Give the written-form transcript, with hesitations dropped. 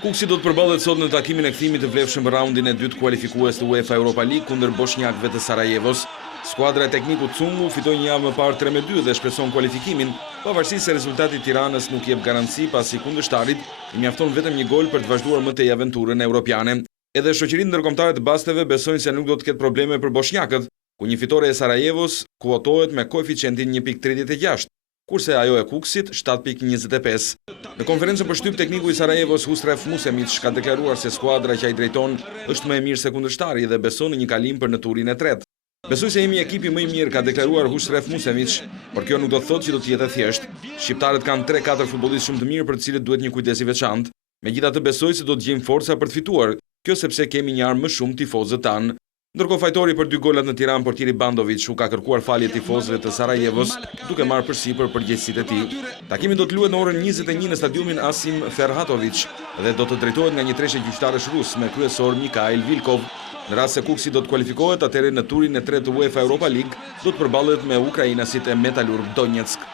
Kuksi do të përballet sot në takimin e kthimit të vlefshëm për raundin e dytë kualifikues të UEFA Europa League kundër bosnjakëve të Sarajevos. Skuadra e teknikut Cungu fitoi një javë më parë 3-2 dhe shpreson kualifikimin, pavarësisht se rezultati i Tiranës nuk jep garanci pasi kundërshtarit i mjafton vetëm një gol për të vazhduar më tej aventurën europiane. Edhe shoqëritë ndërkombëtare të basteve besojnë se nuk do të ketë probleme për bosnjakët, ku një fitore e Sarajevos kuotohet me koeficientin 1.36, kurse ajo e Kuksit 7.25. Në konferencën për shtyp tekniku i Sarajevos Husref Musemic ka deklaruar se skuadra që ai drejton është më e mirë se kundërshtari dhe beson në një kalim për në turin e tretë. Besoj se jemi ekipi më i mirë, ka deklaruar Husref Musemic, por kjo nuk do të thotë që do të jetë e thjeshtë. Shqiptarët kanë 3-4 futbollistë shumë të mirë për të cilët duhet një kujdes i veçantë. Megjithatë besoj se do të gjejmë forca për të fituar, kjo sepse kemi një armë më shumë tifozët tanë. Ndërkohë fajtori për 2 golat në Tiranë, portieri Bandović u ka kërkuar falje tifozëve të Sarajevos, duke marrë përsipër përgjegjësitë e tij. Takimi do të luhet në orën 21 në stadiumin Asim Ferhatović dhe do të drejtohet nga një treshë gjyqtarësh rus me kryesor Mikhail Vilkov. Në rast se Kuksi do të kualifikohet, atëherë në turin e tretë të UEFA Europa League do të përballet me ukrainasit e Metalurg Donetsk.